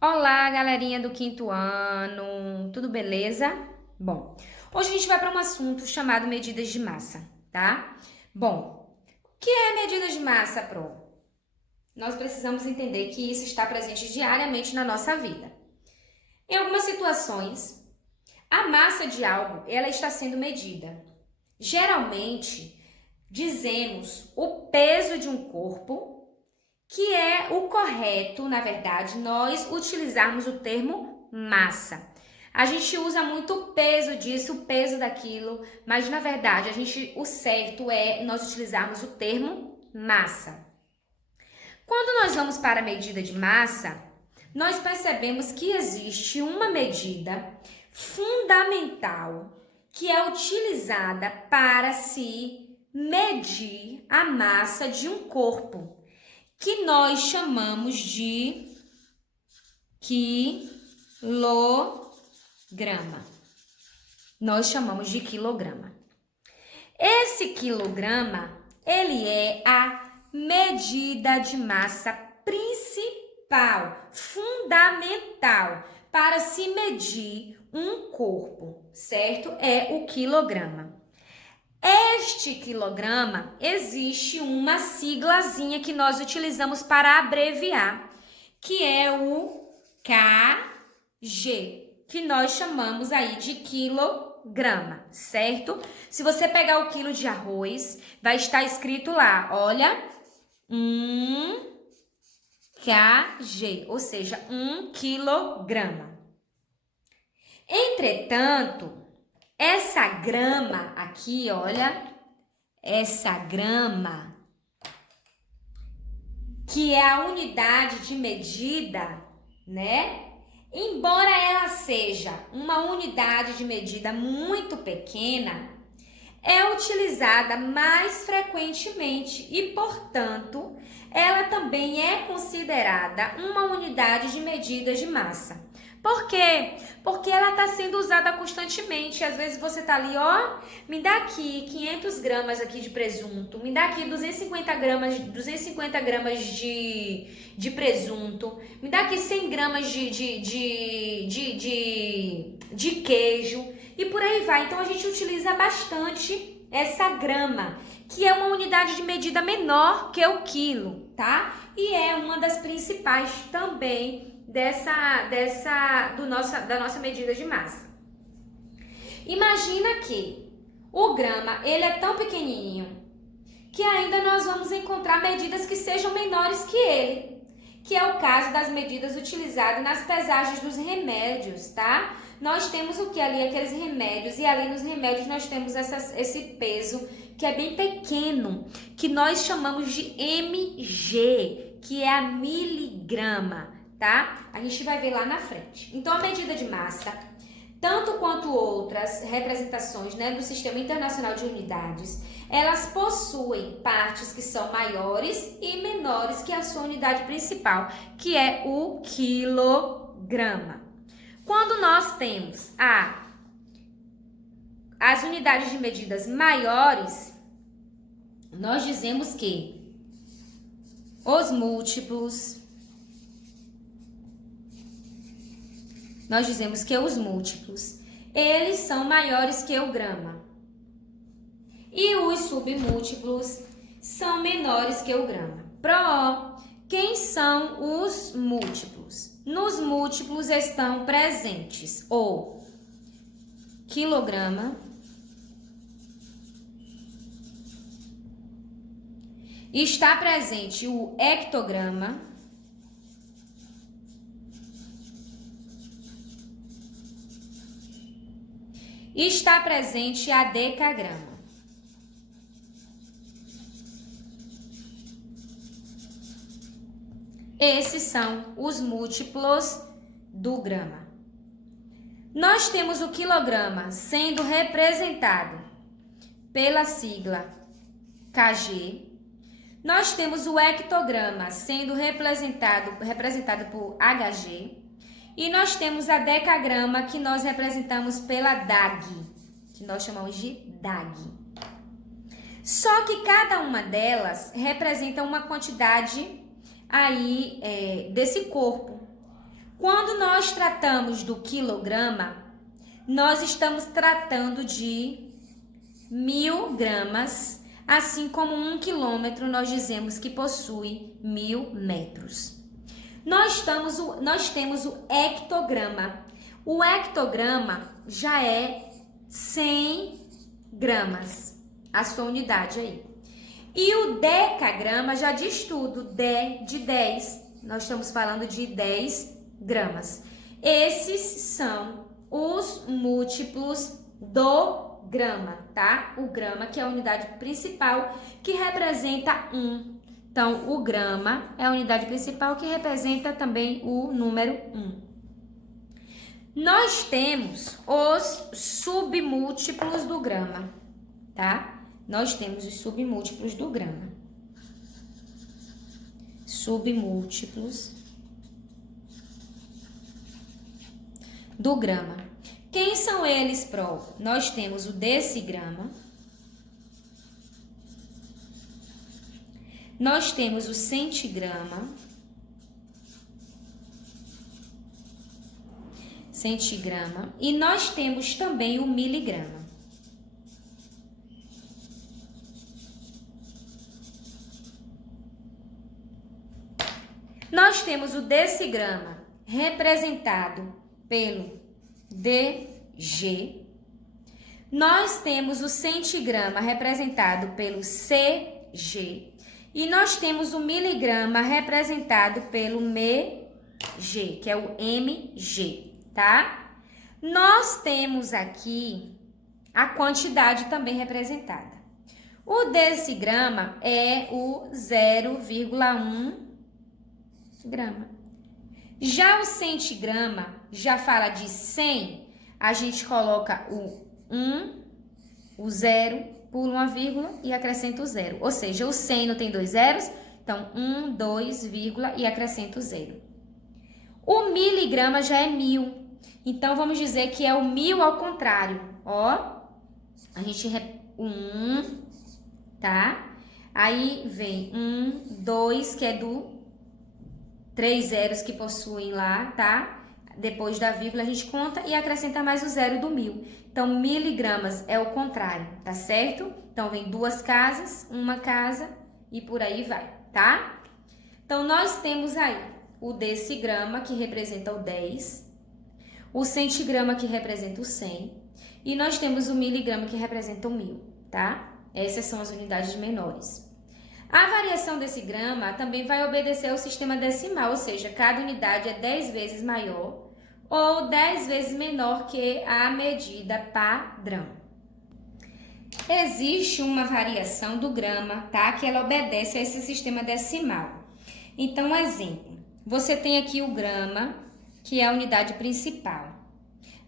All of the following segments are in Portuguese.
Olá, galerinha do quinto ano, tudo beleza? Bom, hoje a gente vai para um assunto chamado medidas de massa, tá? Bom, o que é medidas de massa, Pro? Nós precisamos entender que isso está presente diariamente na nossa vida. Em algumas situações, a massa de algo, ela está sendo medida. Geralmente, dizemos o peso de um corpo, que é o correto, na verdade, nós utilizarmos o termo massa. A gente usa muito o peso disso, o peso daquilo, mas na verdade, o certo é nós utilizarmos o termo massa. Quando nós vamos para a medida de massa, nós percebemos que existe uma medida fundamental que é utilizada para se medir a massa de um corpo, que nós chamamos de quilograma. Nós chamamos de quilograma. Esse quilograma, ele é a medida de massa principal, fundamental, para se medir um corpo, certo? É o quilograma. Este quilograma, existe uma siglazinha que nós utilizamos para abreviar, que é o kg, que nós chamamos aí de quilograma, certo? Se você pegar o quilo de arroz, vai estar escrito lá, olha, 1 kg, ou seja, 1 quilograma. Entretanto, essa grama aqui, olha, essa grama, que é a unidade de medida, né? Embora ela seja uma unidade de medida muito pequena, é utilizada mais frequentemente e, portanto, ela também é considerada uma unidade de medida de massa. Por quê? Porque ela está sendo usada constantemente. Às vezes você está ali, ó, me dá aqui 500 gramas aqui de presunto, me dá aqui 250 gramas de presunto, me dá aqui 100 gramas de queijo e por aí vai. Então a gente utiliza bastante essa grama, que é uma unidade de medida menor que o quilo, tá? E é uma das principais também da nossa medida de massa. Imagina que o grama, ele é tão pequenininho que ainda nós vamos encontrar medidas que sejam menores que ele, que é o caso das medidas utilizadas nas pesagens dos remédios, tá? Nós temos o que ali? Aqueles remédios, e ali nos remédios nós temos esse peso que é bem pequeno, que nós chamamos de mg, que é a miligrama, tá? A gente vai ver lá na frente. Então, a medida de massa, tanto quanto outras representações, né, do Sistema Internacional de Unidades, elas possuem partes que são maiores e menores que a sua unidade principal, que é o quilograma. Quando nós temos as unidades de medidas maiores, nós dizemos que os múltiplos eles são maiores que o grama. E os submúltiplos são menores que o grama. Quem são os múltiplos? Nos múltiplos estão presentes o quilograma, está presente o hectograma, está presente a decagrama. Esses são os múltiplos do grama. Nós temos o quilograma sendo representado pela sigla kg. Nós temos o hectograma sendo representado por hg. E nós temos a decagrama, que nós representamos pela DAG, que nós chamamos de DAG. Só que cada uma delas representa uma quantidade aí desse corpo. Quando nós tratamos do quilograma, nós estamos tratando de 1000 gramas, assim como 1 quilômetro nós dizemos que possui 1000 metros. Nós temos o hectograma. O hectograma já é 100 gramas, a sua unidade aí. E o decagrama já diz tudo, de 10. Nós estamos falando de 10 gramas. Esses são os múltiplos do grama, tá? O grama, que é a unidade principal, que representa 1. Então, o grama é a unidade principal que representa também o número 1. Nós temos os submúltiplos do grama, tá? Nós temos os submúltiplos do grama. Submúltiplos do grama. Quem são eles, Pro? Nós temos o decigrama. Nós temos o centigrama. Centigrama. E nós temos também o miligrama. Nós temos o decigrama representado pelo DG. Nós temos o centigrama representado pelo CG. E nós temos o miligrama representado pelo MG, que é o MG, tá? Nós temos aqui a quantidade também representada. O decigrama é o 0,1 grama. Já o centigrama já fala de 100, a gente coloca o 1, o 0, pula uma vírgula e acrescenta o 0. Ou seja, o 100 não tem 2 zeros, então 1, 2, vírgula e acrescenta o 0. O miligrama já é 1000, então vamos dizer que é o 1000 ao contrário. Ó, a gente... 1, tá? Aí vem 1, 2, que é do 3 zeros que possuem lá, tá? Depois da vírgula a gente conta e acrescenta mais o 0 do 1000. Então, miligramas é o contrário, tá certo? Então, vem 2 casas, 1 casa e por aí vai, tá? Então, nós temos aí o decigrama, que representa o 10, o centigrama, que representa o 100, e nós temos o miligrama, que representa o 1000, tá? Essas são as unidades menores. A variação desse grama também vai obedecer ao sistema decimal, ou seja, cada unidade é 10 vezes maior ou 10 vezes menor que a medida padrão. Existe uma variação do grama, tá? Que ela obedece a esse sistema decimal. Então, exemplo, você tem aqui o grama, que é a unidade principal.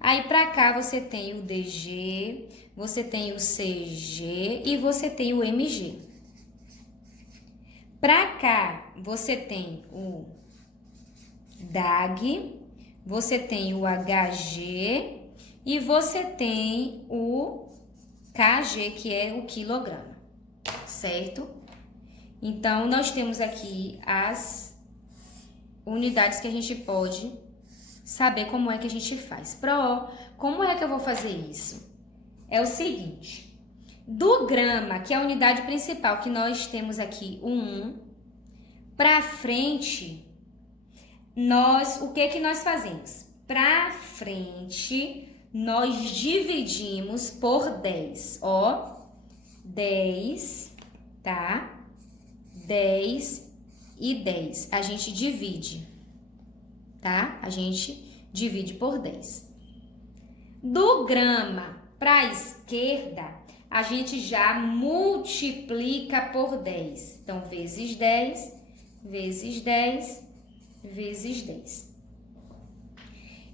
Aí, para cá, você tem o DG, você tem o CG e você tem o MG. Para cá, você tem o DAG, você tem o HG e você tem o KG, que é o quilograma, certo? Então, nós temos aqui as unidades que a gente pode saber como é que a gente faz. Como é que eu vou fazer isso? É o seguinte... Do grama, que é a unidade principal, que nós temos aqui o 1, para frente, o que nós fazemos? Para frente, nós dividimos por 10, ó, 10, tá? 10 e 10, a gente divide, tá? A gente divide por 10. Do grama para a esquerda, a gente já multiplica por 10. Então, vezes 10, vezes 10, vezes 10.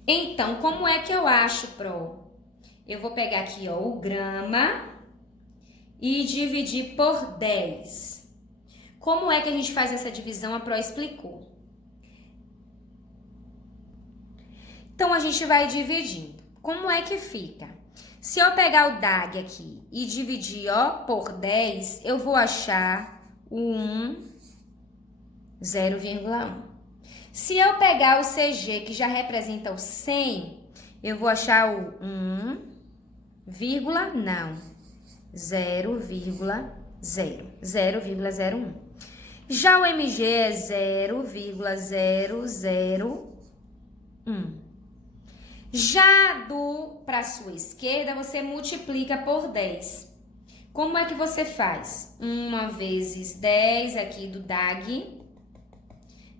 Então, como é que eu acho, Pro? Eu vou pegar aqui, ó, o grama e dividir por 10. Como é que a gente faz essa divisão? A Pro explicou. Então, a gente vai dividindo. Como é que fica? Se eu pegar o DAG aqui e dividir, ó, por 10, eu vou achar o 1, 0,1. Se eu pegar o CG, que já representa o 100, eu vou achar o 1, vírgula, não, 0,01. Já o MG é 0,001. Já para sua esquerda, você multiplica por 10. Como é que você faz? 1 vezes 10 aqui do DAG,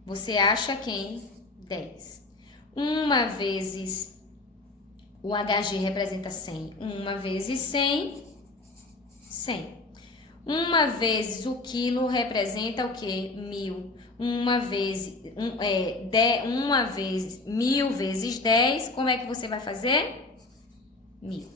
você acha quem? 10. 1 vezes o HG representa 100. 1 vezes 100, 100. 1 vezes o quilo representa o quê? 1000. 1 vezes 1000 vezes 10, como é que você vai fazer? 1000.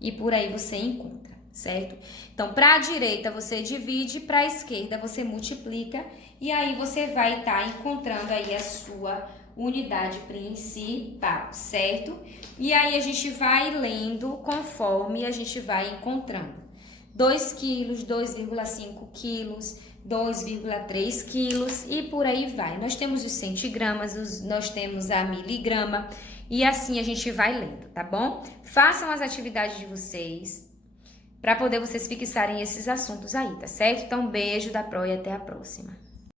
E por aí você encontra, certo? Então, para a direita você divide, para a esquerda você multiplica, e aí você vai estar encontrando aí a sua unidade principal, certo? E aí a gente vai lendo conforme a gente vai encontrando. 2 quilos, 2,5 quilos, 2,3 quilos e por aí vai. Nós temos os centigramas, nós temos a miligrama e assim a gente vai lendo, tá bom? Façam as atividades de vocês para poder vocês fixarem esses assuntos aí, tá certo? Então, beijo da Pro e até a próxima.